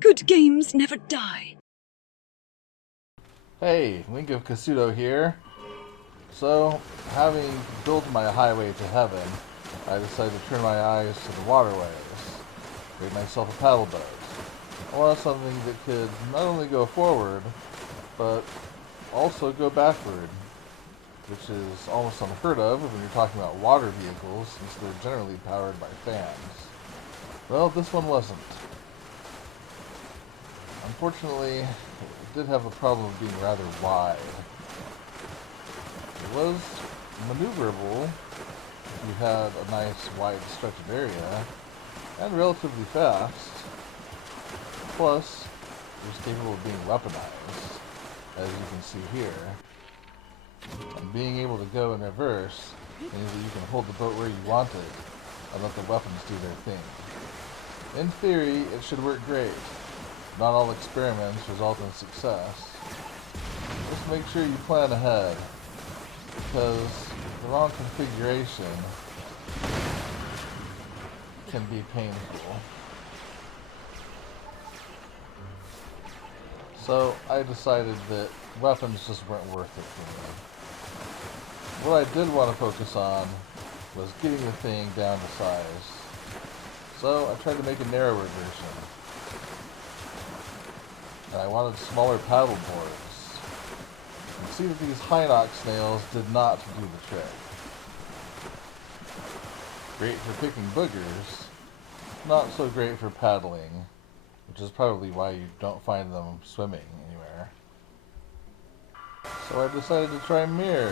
Good games never die. Hey, Link of Kasuto here. So, having built my highway to heaven, I decided to turn my eyes to the waterways. Made myself a paddle boat. I wanted something that could not only go forward, but also go backward, which is almost unheard of when you're talking about water vehicles, since they're generally powered by fans. Well, this one wasn't. Unfortunately, it did have the problem of being rather wide. It was maneuverable if you had a nice wide stretch of area, and relatively fast. Plus, it was capable of being weaponized, as you can see here. And being able to go in reverse means that you can hold the boat where you want it and let the weapons do their thing. In theory, it should work great. Not all experiments result in success. Just make sure you plan ahead, because the wrong configuration can be painful. So I decided that weapons just weren't worth it for me. What I did want to focus on was getting the thing down to size. So I tried to make a narrower version. And I wanted smaller paddle boards. You can see that these Hinox snails did not do the trick. Great for picking boogers, not so great for paddling, which is probably why you don't find them swimming anywhere. So I decided to try mirrors,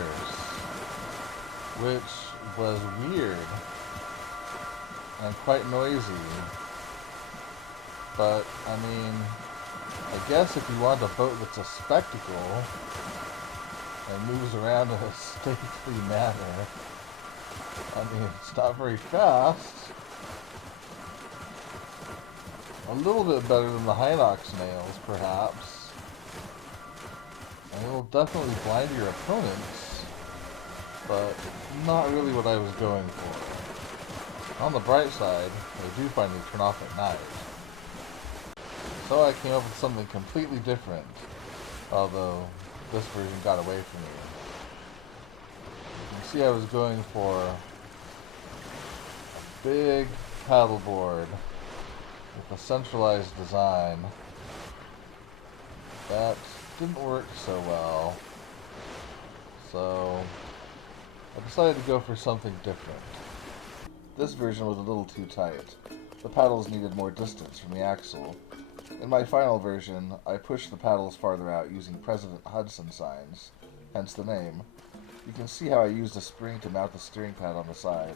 which was weird and quite noisy. But, I mean, I guess if you want a boat that's a spectacle and moves around in a stately manner, I mean, it's not very fast. A little bit better than the Hinox snails, perhaps. And it will definitely blind your opponents, but not really what I was going for. On the bright side, they do finally turn off at night. So I came up with something completely different, although this version got away from me. You can see I was going for a big paddleboard with a centralized design. That didn't work so well, so I decided to go for something different. This version was a little too tight. The paddles needed more distance from the axle. In my final version, I pushed the paddles farther out using President Hudson signs, hence the name. You can see how I used a spring to mount the steering pad on the side.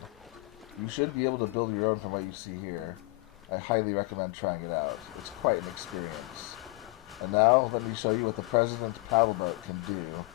You should be able to build your own from what you see here. I highly recommend trying it out. It's quite an experience. And now, let me show you what the President's paddle boat can do.